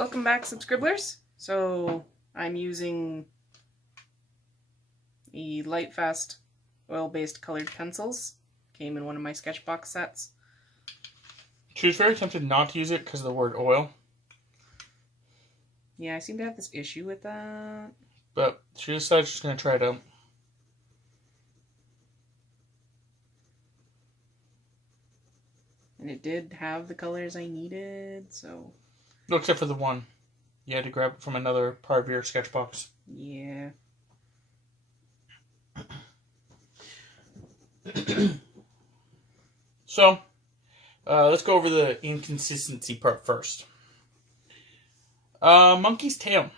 Welcome back, Subscribblers. So I'm using the Lightfast oil-based colored pencils. Came in one of my Sketchbox sets. She was very tempted not to use it because of the word oil. Yeah, I seem to have this issue with that. But she decided she's going to try it out. And it did have the colors I needed, so... No, except for the one. You had to grab it from another part of your Sketchbox. Yeah. So, let's go over the inconsistency part first. Monkey's tail.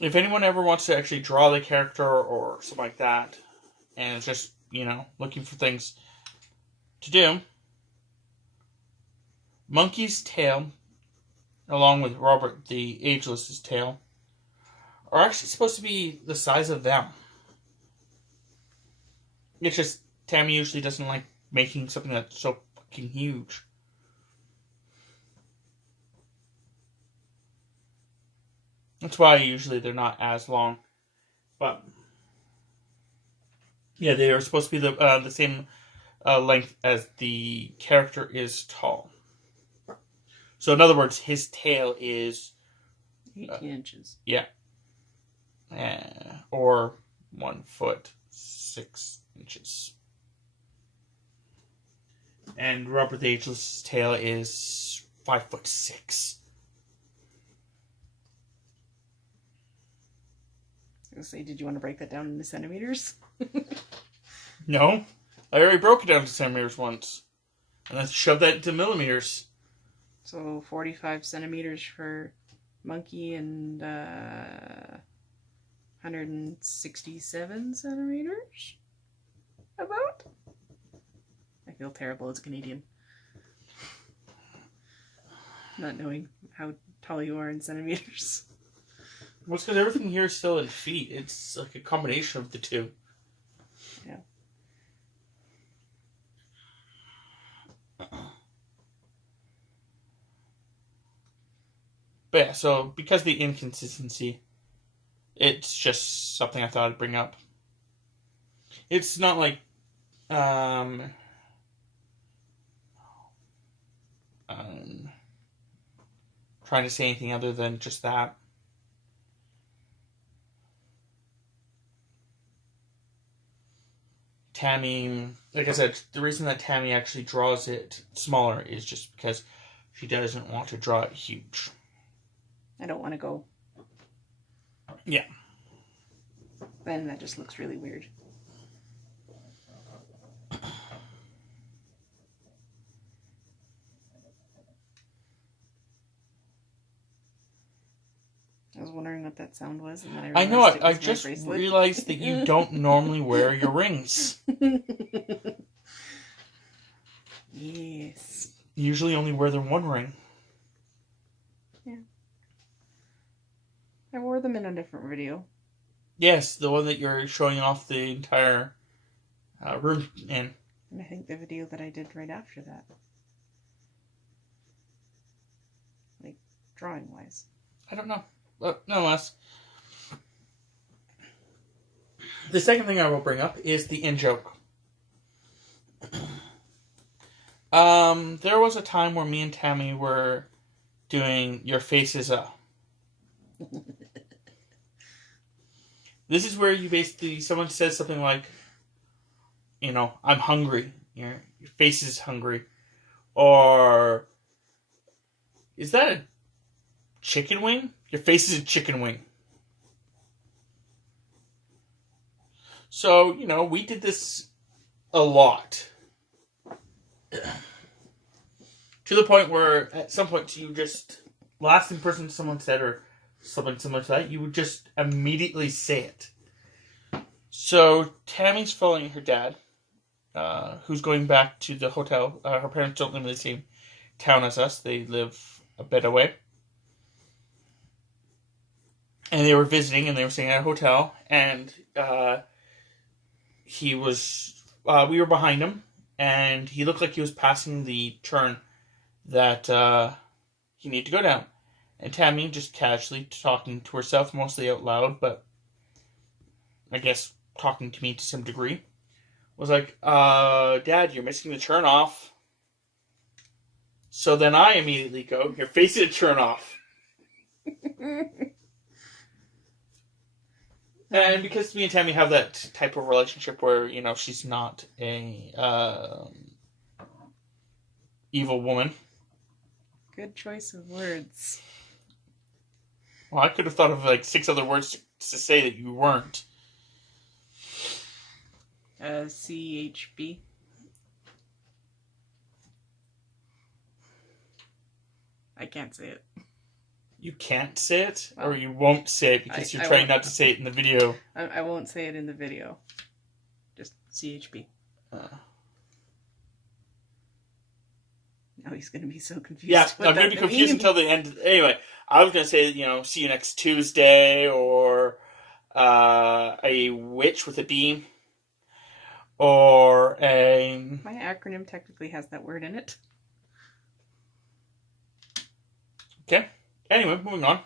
If anyone ever wants to actually draw the character or something like that, and it's just, looking for things to do, Monkey's tail, along with Robert the Ageless's tail, are actually supposed to be the size of them. It's just Tammy usually doesn't like making something that's so fucking huge. That's why usually they're not as long. But yeah, they are supposed to be the same length as the character is tall. So in other words, his tail is 18 inches. Yeah. Or 1 foot 6 inches. And Robert the Ageless's tail is 5 foot 6. I was going to say, did you want to break that down into centimeters? No. I already broke it down to centimeters once. And let's shove that into millimeters. So 45 centimeters for Monkey and 167 centimeters? About? I feel terrible as a Canadian. Not knowing how tall you are in centimeters. Well, it's because everything here is still in feet. It's like a combination of the two. Yeah. But yeah, so because of the inconsistency, it's just something I thought I'd bring up. It's not like trying to say anything other than just that. Tammy, like I said, the reason that Tammy actually draws it smaller is just because she doesn't want to draw it huge. I don't want to go. Yeah. Then that just looks really weird. I was wondering what that sound was, and then I know it. I just realized that you don't normally wear your rings. Yes. You usually only wear the one ring. Yeah. I wore them in a different video. Yes, the one that you're showing off the entire room in. And I think the video that I did right after that. Like, drawing-wise. I don't know. But nonetheless. The second thing I will bring up is the in-joke. There was a time where me and Tammy were doing Your Face Is Up. This is where you basically, someone says something like, I'm hungry. Your face is hungry. Or, is that a chicken wing? Your face is a chicken wing. So, we did this a lot. To the point where, at some point, you just, last in person someone said, or something similar to that, you would just immediately say it. So, Tammy's following her dad, who's going back to the hotel. Her parents don't live in the same town as us. They live a bit away. And they were visiting, and they were staying at a hotel, and we were behind him, and he looked like he was passing the turn that you need to go down. And Tammy, just casually talking to herself, mostly out loud, but I guess talking to me to some degree, was like, Dad, you're missing the turn off. So then I immediately go, you're facing a turn off. And because me and Tammy have that type of relationship where, you know, she's not a evil woman. Good choice of words. Well, I could have thought of like 6 other words to say that you weren't. CHB. I can't say it. You can't say it, or you won't say it because you're trying not to say it in the video. I won't say it in the video. Just CHB. Now he's going to be so confused. Yeah, I'm going to be confused until the end. Anyway, I was going to say, you know, see you next Tuesday, or a witch with a beam, or a... My acronym technically has that word in it. Okay. Anyway, moving on.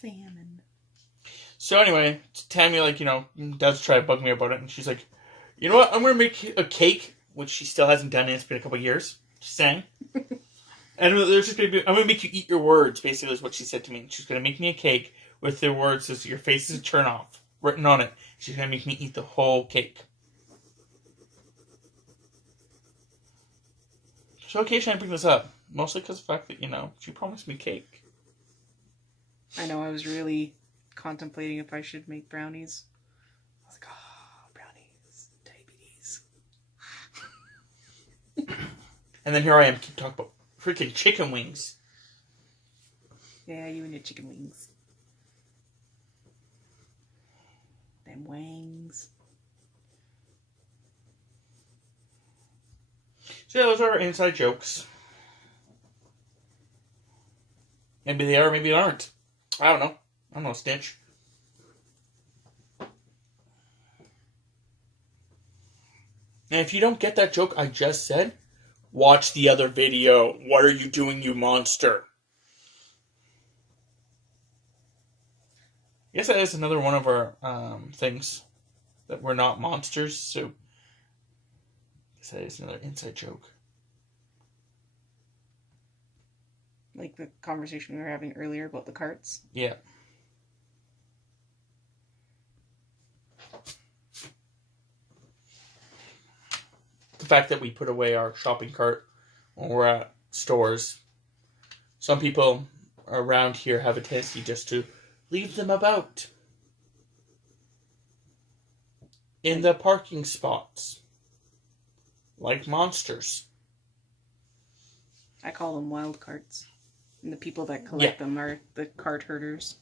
Salmon. So anyway, Tammy, like, you know, does try to bug me about it, and she's like, you know what, I'm going to make a cake, which she still hasn't done, and it's been a couple of years. Just saying. And there's just going to be, I'm going to make you eat your words, basically is what she said to me. She's going to make me a cake with the words, as your face is a turn off, written on it. She's going to make me eat the whole cake. So occasionally I bring this up. Mostly because of the fact that, you know, she promised me cake. I know, I was really contemplating if I should make brownies. I was like, oh, brownies, diabetes. And then here I am, keep talking about freaking chicken wings. Yeah, you and your chicken wings. Them wings. So yeah, those are our inside jokes. Maybe they are, maybe they aren't. I don't know. I'm no snitch. And if you don't get that joke I just said, watch the other video. What are you doing, you monster? I guess that is another one of our things. That we're not monsters, so... I guess that is another inside joke. Like the conversation we were having earlier about the carts. Yeah. The fact that we put away our shopping cart when we're at stores. Some people around here have a tendency just to leave them about. In the parking spots. Like monsters. I call them wild carts. And the people that collect them are the cart herders.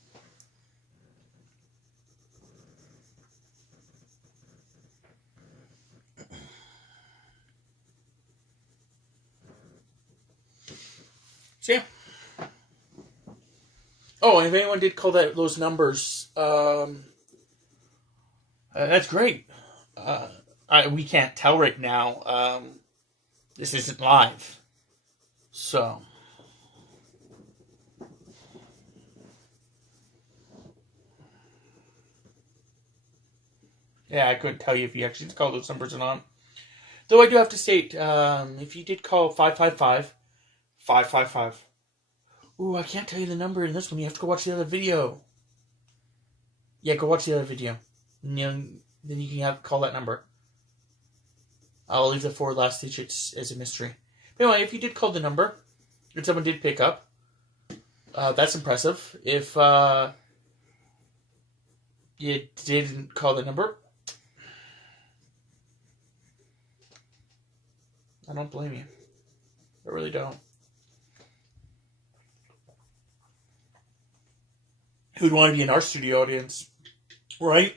So yeah. Oh, and if anyone did call those numbers, that's great. We can't tell right now. This isn't live. So. Yeah, I couldn't tell you if you actually called those numbers or not. Though I do have to state, if you did call 555-555. Ooh, I can't tell you the number in this one. You have to go watch the other video. Yeah, go watch the other video. And then you can call that number. I'll leave the 4 last digits as a mystery. But anyway, if you did call the number, and someone did pick up, that's impressive. If you didn't call the number, I don't blame you. I really don't. Who'd want to be in our studio audience? Right?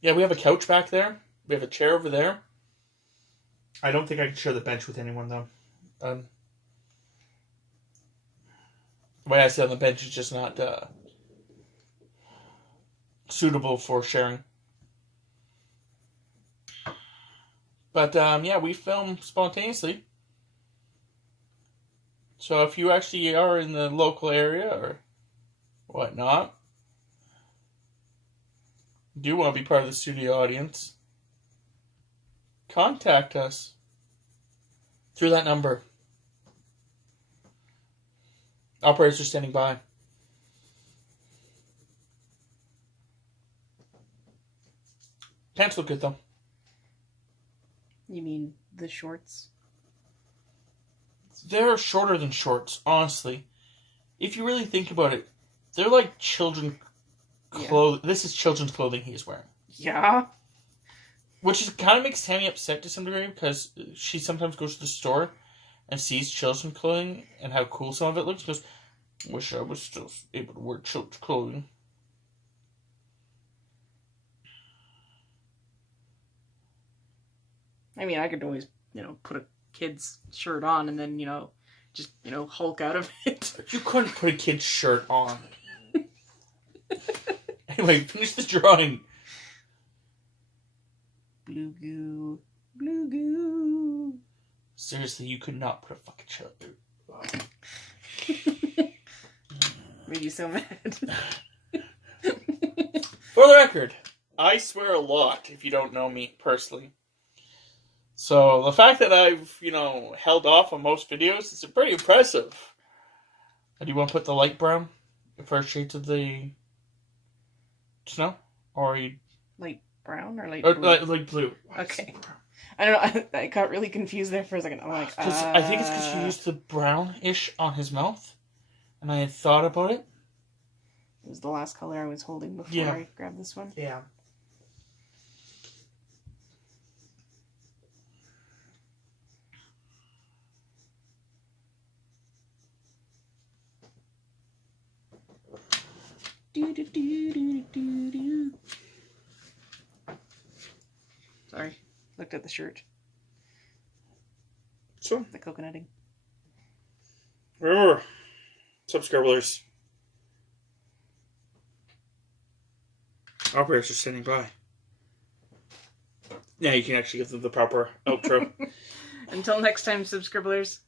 Yeah, we have a couch back there. We have a chair over there. I don't think I can share the bench with anyone, though. The way I sit on the bench is just not suitable for sharing. But yeah, we film spontaneously. So if you actually are in the local area or whatnot, do want to be part of the studio audience, contact us through that number. Operators are standing by. Pants look good though. You mean the shorts? They're shorter than shorts, honestly. If you really think about it, they're like children clothing. Yeah. This is children's clothing he's wearing. Yeah. Which is kind of makes Tammy upset to some degree because she sometimes goes to the store and sees children's clothing and how cool some of it looks. She goes, wish I was still able to wear children's clothing. I mean, I could always, put a kid's shirt on and then, just, Hulk out of it. You couldn't put a kid's shirt on. Anyway, finish the drawing. Blue goo. Blue goo. Seriously, you could not put a fucking shirt. Made you so mad. For the record, I swear a lot if you don't know me personally. So the fact that I've, held off on most videos is pretty impressive. Do you want to put the light brown? The first shades of the snow? Or you... Light brown or light blue? Light blue. Okay. I don't know. I got really confused there for a second. I'm like, I think it's because you used the brownish on his mouth. And I had thought about it. It was the last color I was holding before I grabbed this one. Yeah. Sorry, looked at the shirt. So the coconutting. Remember, subscribers. Operators are standing by. Yeah, you can actually give them the proper outro. Until next time, subscribers.